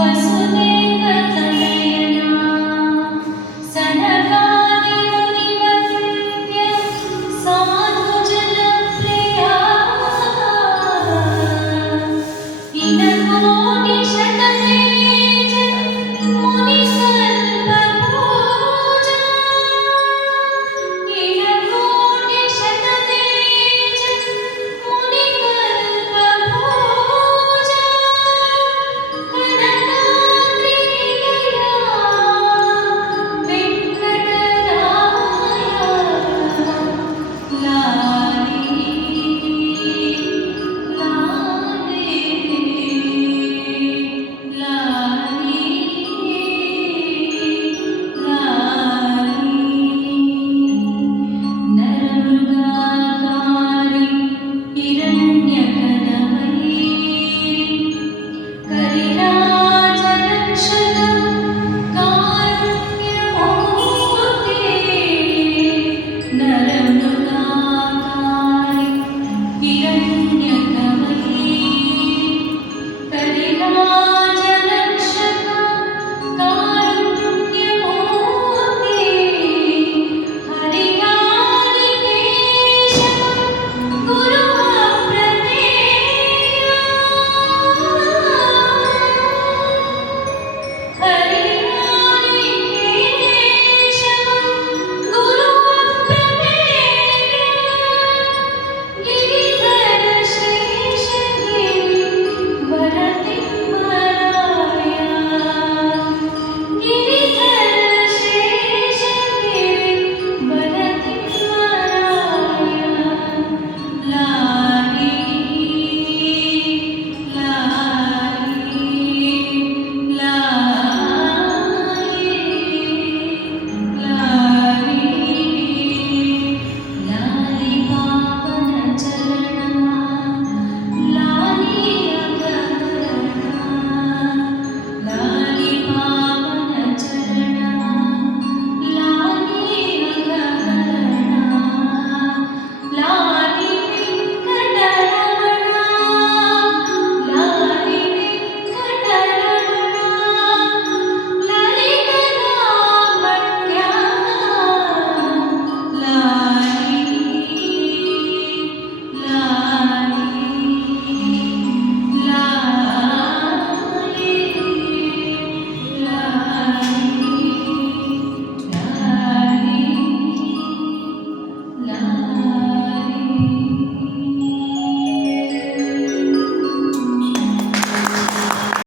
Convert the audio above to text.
Bless